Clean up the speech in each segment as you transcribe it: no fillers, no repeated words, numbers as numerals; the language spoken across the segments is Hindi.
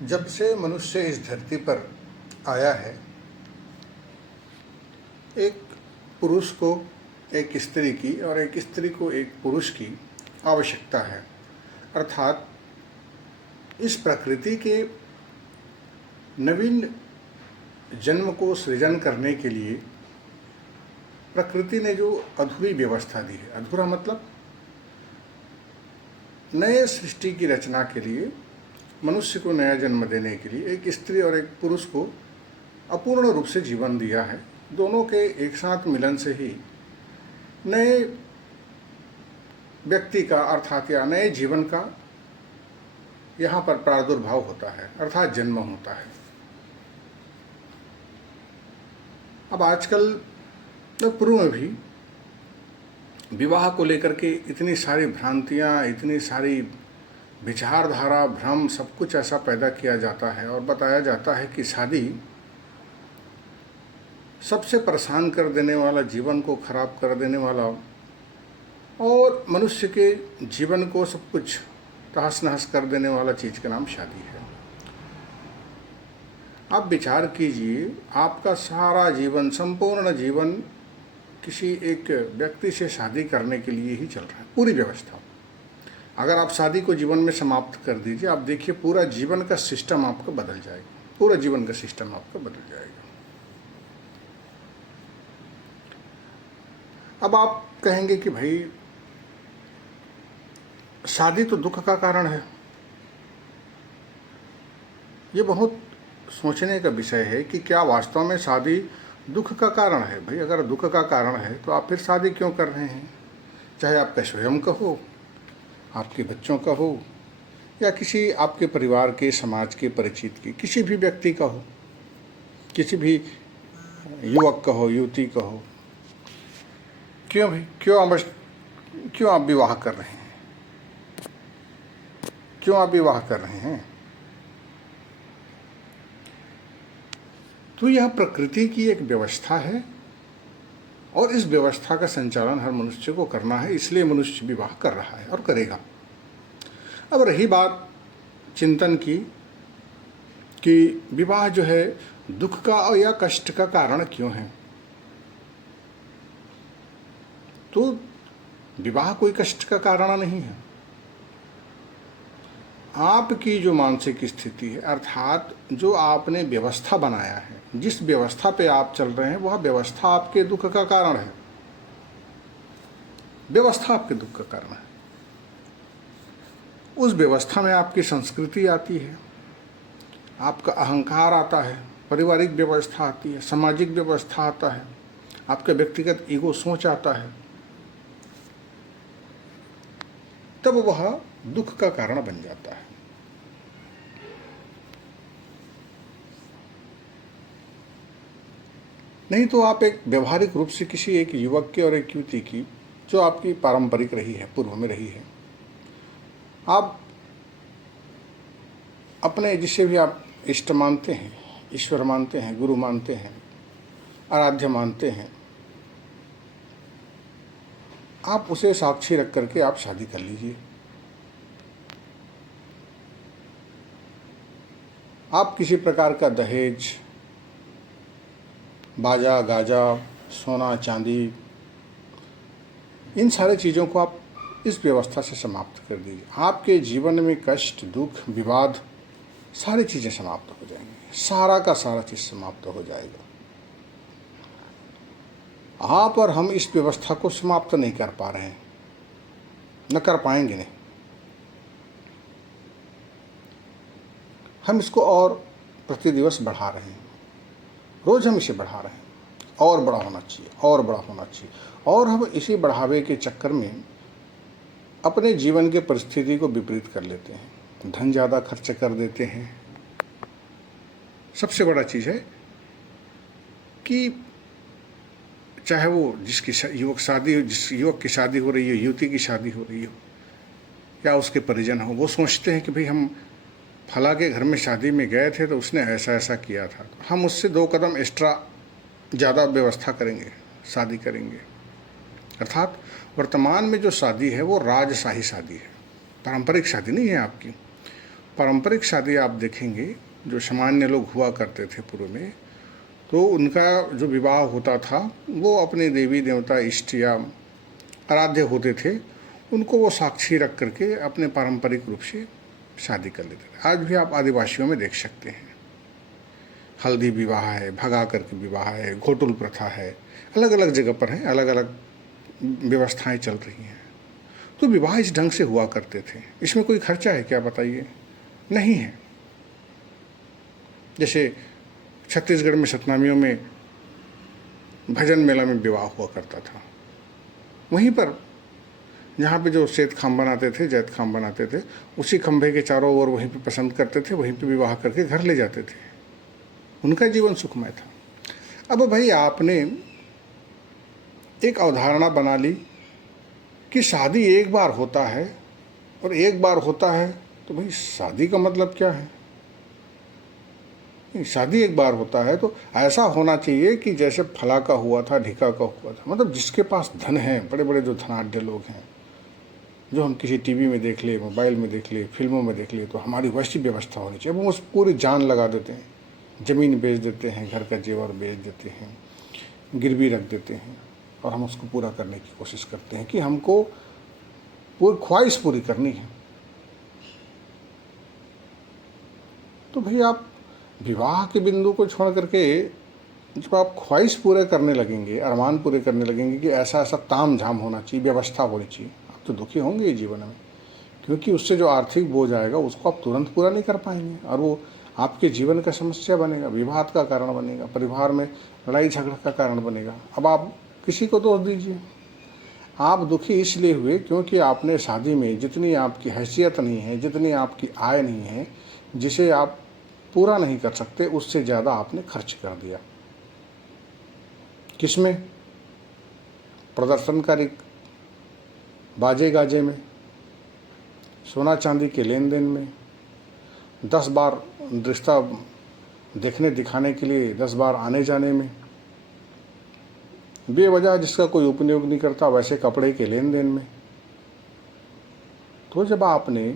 जब से मनुष्य इस धरती पर आया है, एक पुरुष को एक स्त्री की और एक स्त्री को एक पुरुष की आवश्यकता है। अर्थात इस प्रकृति के नवीन जन्म को सृजन करने के लिए प्रकृति ने जो अधूरी व्यवस्था दी है, अधूरा मतलब नए सृष्टि की रचना के लिए, मनुष्य को नया जन्म देने के लिए एक स्त्री और एक पुरुष को अपूर्ण रूप से जीवन दिया है। दोनों के एक साथ मिलन से ही नए व्यक्ति का अर्थात या नए जीवन का यहाँ पर प्रादुर्भाव होता है, अर्थात जन्म होता है। अब आजकल पूर्व में भी विवाह को लेकर के इतनी सारी भ्रांतियाँ, इतनी सारी विचारधारा, भ्रम, सब कुछ ऐसा पैदा किया जाता है और बताया जाता है कि शादी सबसे परेशान कर देने वाला, जीवन को खराब कर देने वाला और मनुष्य के जीवन को सब कुछ तहस नहस कर देने वाला चीज़ का नाम शादी है। आप विचार कीजिए, आपका सारा जीवन, संपूर्ण जीवन किसी एक व्यक्ति से शादी करने के लिए ही चल रहा है, पूरी व्यवस्था। अगर आप शादी को जीवन में समाप्त कर दीजिए, आप देखिए पूरा जीवन का सिस्टम आपका बदल जाएगा, पूरा जीवन का सिस्टम आपका बदल जाएगा। अब आप कहेंगे कि भाई शादी तो दुख का कारण है। ये बहुत सोचने का विषय है कि क्या वास्तव में शादी दुख का कारण है। भाई अगर दुख का कारण है तो आप फिर शादी क्यों कर रहे हैं? चाहे आपका स्वयं का हो, आपके बच्चों का हो, या किसी आपके परिवार के, समाज के, परिचित के, किसी भी व्यक्ति का हो, किसी भी युवक का हो, युवती का हो। क्यों भाई, क्यों आप विवाह कर रहे हैं? क्यों आप विवाह कर रहे हैं? तो यह प्रकृति की एक व्यवस्था है और इस व्यवस्था का संचालन हर मनुष्य को करना है, इसलिए मनुष्य विवाह कर रहा है और करेगा। अब रही बात चिंतन की कि विवाह जो है दुख का या कष्ट का कारण क्यों है, तो विवाह कोई कष्ट का कारण नहीं है। आपकी जो मानसिक स्थिति है, अर्थात जो आपने व्यवस्था बनाया है, जिस व्यवस्था पे आप चल रहे हैं, वह व्यवस्था आपके दुख का कारण है। व्यवस्था आपके दुख का कारण है। उस व्यवस्था में आपकी संस्कृति आती है, आपका अहंकार आता है, पारिवारिक व्यवस्था आती है, सामाजिक व्यवस्था आता है, आपका व्यक्तिगत ईगो सोच आता है, तब वह दुख का कारण बन जाता है। नहीं तो आप एक व्यवहारिक रूप से किसी एक युवक की और एक युवती की, जो आपकी पारंपरिक रही है, पूर्व में रही है, आप अपने जिसे भी आप इष्ट मानते हैं, ईश्वर मानते हैं, गुरु मानते हैं, आराध्य मानते हैं, आप उसे साक्षी रख करके आप शादी कर लीजिए। आप किसी प्रकार का दहेज, बाजा गाजा, सोना चांदी, इन सारी चीज़ों को आप इस व्यवस्था से समाप्त कर दीजिए। आपके जीवन में कष्ट, दुख, विवाद, सारी चीज़ें समाप्त हो जाएंगी, सारा का सारा चीज़ समाप्त हो जाएगा। आप और हम इस व्यवस्था को समाप्त नहीं कर पा रहे हैं, न कर पाएंगे नहीं। हम इसको और प्रति दिवस बढ़ा रहे हैं, रोज़ हम इसे बढ़ा रहे हैं, और बड़ा होना चाहिए, और बड़ा होना चाहिए, और हम इसी बढ़ावे के चक्कर में अपने जीवन के परिस्थिति को विपरीत कर लेते हैं, धन ज़्यादा खर्च कर देते हैं। सबसे बड़ा चीज़ है कि चाहे वो जिस युवक की शादी हो रही हो, युवती की शादी हो रही हो, या उसके परिजन हो, वो सोचते हैं कि भाई हम फला के घर में शादी में गए थे तो उसने ऐसा ऐसा किया था, हम उससे 2 कदम एक्स्ट्रा ज़्यादा व्यवस्था करेंगे, शादी करेंगे। अर्थात वर्तमान में जो शादी है वो राजशाही शादी है, पारंपरिक शादी नहीं है आपकी। पारंपरिक शादी आप देखेंगे जो सामान्य लोग हुआ करते थे पूर्व में, तो उनका जो विवाह होता था वो अपने देवी देवता इष्ट या आराध्य होते थे, उनको वो साक्षी रख करके अपने पारंपरिक रूप से शादी कर लेते थे। आज भी आप आदिवासियों में देख सकते हैं, हल्दी विवाह है, भगा करके विवाह है, घोटुल प्रथा है, अलग अलग जगह पर है, अलग अलग व्यवस्थाएं चल रही हैं। तो विवाह इस ढंग से हुआ करते थे। इसमें कोई खर्चा है क्या बताइए? नहीं है। जैसे छत्तीसगढ़ में सतनामियों में भजन मेला में विवाह हुआ करता था, वहीं पर जहाँ पे जो श्वेत खाम बनाते थे, जैत खाम बनाते थे, उसी खंभे के चारों ओर वहीं पे पसंद करते थे, वहीं पे विवाह करके घर ले जाते थे। उनका जीवन सुखमय था। अब भाई आपने एक अवधारणा बना ली कि शादी एक बार होता है, और एक बार होता है तो भाई शादी का मतलब क्या है? शादी एक बार होता है तो ऐसा होना चाहिए कि जैसे फला का हुआ था, ढिका का हुआ था। मतलब जिसके पास धन है, बड़े बड़े जो धनाढ्य लोग हैं, जो हम किसी टीवी में देख ले, मोबाइल में देख ले, फिल्मों में देख ले, तो हमारी वैसी व्यवस्था होनी चाहिए। वो उस पूरी जान लगा देते हैं, ज़मीन बेच देते हैं, घर का जेवर बेच देते हैं, गिरवी रख देते हैं, और हम उसको पूरा करने की कोशिश करते हैं कि हमको पूरी ख्वाहिश पूरी करनी है। तो भाई आप विवाह के बिंदु को छोड़ करके जब आप ख्वाहिश पूरे करने लगेंगे, अरमान पूरे करने लगेंगे कि ऐसा ऐसा ताम झाम होना चाहिए, व्यवस्था होनी चाहिए, आप तो दुखी होंगे जीवन में। क्योंकि उससे जो आर्थिक बोझ आएगा उसको आप तुरंत पूरा नहीं कर पाएंगे, और वो आपके जीवन का समस्या बनेगा, विवाद का कारण बनेगा, परिवार में लड़ाई झगड़ा का कारण बनेगा। अब आप किसी को दोष दीजिए। आप दुखी इसलिए हुए क्योंकि आपने शादी में जितनी आपकी हैसियत नहीं है, जितनी आपकी आय नहीं है, जिसे आप पूरा नहीं कर सकते, उससे ज़्यादा आपने खर्च कर दिया। किसमें? प्रदर्शनकारी बाजे गाजे में, सोना चांदी के लेन देन में, 10 बार रिश्ता देखने दिखाने के लिए 10 बार आने जाने में, बेवजह जिसका कोई उपयोग नहीं करता वैसे कपड़े के लेन देन में। तो जब आपने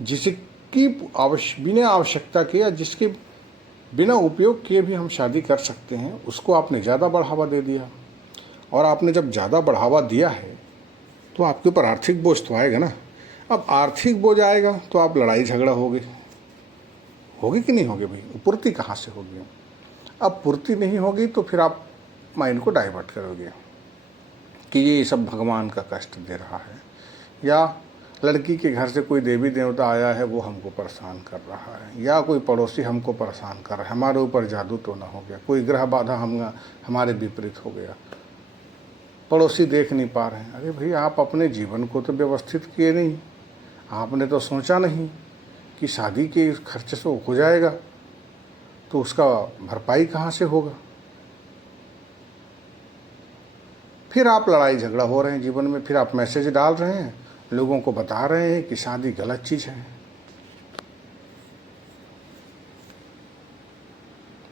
जिसकी बिना आवश्यकता के या जिसके बिना उपयोग किए भी हम शादी कर सकते हैं, उसको आपने ज़्यादा बढ़ावा दे दिया। और आपने जब ज़्यादा बढ़ावा दिया है तो आपके ऊपर आर्थिक बोझ तो आएगा ना। अब आर्थिक बोझ आएगा तो आप लड़ाई झगड़ा होगी कि नहीं होगी भाई? पूर्ति कहाँ से होगी? अब पूर्ति नहीं होगी तो फिर आप माइंड को डाइवर्ट करोगे कि ये सब भगवान का कष्ट दे रहा है, या लड़की के घर से कोई देवी देवता आया है वो हमको परेशान कर रहा है, या कोई पड़ोसी हमको परेशान कर रहा है, हमारे ऊपर जादू तो ना हो गया, कोई ग्रह बाधा हमारे विपरीत हो गया, पड़ोसी देख नहीं पा रहे हैं। अरे भाई आप अपने जीवन को तो व्यवस्थित किए नहीं, आपने तो सोचा नहीं कि शादी के खर्चे से हो जाएगा तो उसका भरपाई कहाँ से होगा। फिर आप लड़ाई झगड़ा हो रहे हैं जीवन में, फिर आप मैसेज डाल रहे हैं, लोगों को बता रहे हैं कि शादी गलत चीज़ है,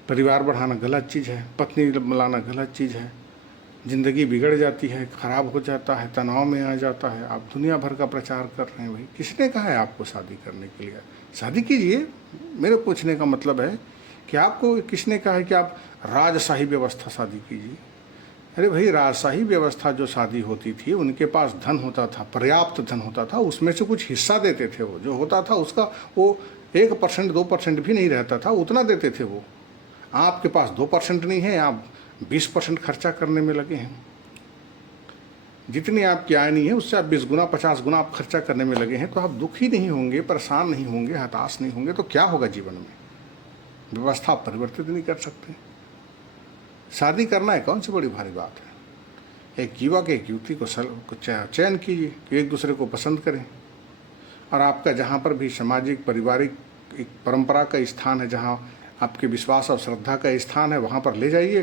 परिवार बढ़ाना गलत चीज़ है, पत्नी मिलाना गलत चीज़ है, ज़िंदगी बिगड़ जाती है, ख़राब हो जाता है, तनाव में आ जाता है। आप दुनिया भर का प्रचार कर रहे हैं। भाई किसने कहा है आपको शादी करने के लिए? शादी कीजिए। मेरे पूछने का मतलब है कि आपको किसने कहा है कि आप राजशाही व्यवस्था शादी कीजिए? अरे भाई राजशाही व्यवस्था जो शादी होती थी, उनके पास धन होता था, पर्याप्त धन होता था, उसमें से कुछ हिस्सा देते थे। वो जो होता था उसका वो 1% 2% भी नहीं रहता था, उतना देते थे वो। आपके पास 2% नहीं है, आप 20% खर्चा करने में लगे हैं। जितनी आपकी आय नहीं है उससे आप 20 गुना 50 गुना आप खर्चा करने में लगे हैं। तो आप दुखी नहीं होंगे, परेशान नहीं होंगे, हताश नहीं होंगे तो क्या होगा जीवन में? व्यवस्था आप परिवर्तित नहीं कर सकते। शादी करना है कौन सी बड़ी भारी बात है? एक युवक एक युवती को चयन कीजिए कि एक दूसरे को पसंद करें, और आपका जहाँ पर भी सामाजिक पारिवारिक एक परंपरा का स्थान है, जहाँ आपके विश्वास और श्रद्धा का स्थान है, वहाँ पर ले जाइए,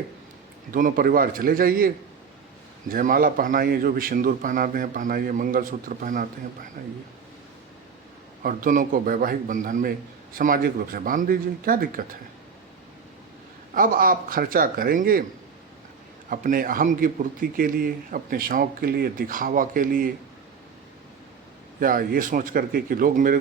दोनों परिवार चले जाइए, जयमाला पहनाइए, जो भी सिंदूर पहनाते हैं पहनाइए, मंगलसूत्र पहनाते हैं पहनाइए, और दोनों को वैवाहिक बंधन में सामाजिक रूप से बांध दीजिए। क्या दिक्कत है? अब आप खर्चा करेंगे अपने अहम की पूर्ति के लिए, अपने शौक़ के लिए, दिखावा के लिए, या ये सोच करके कि लोग मेरे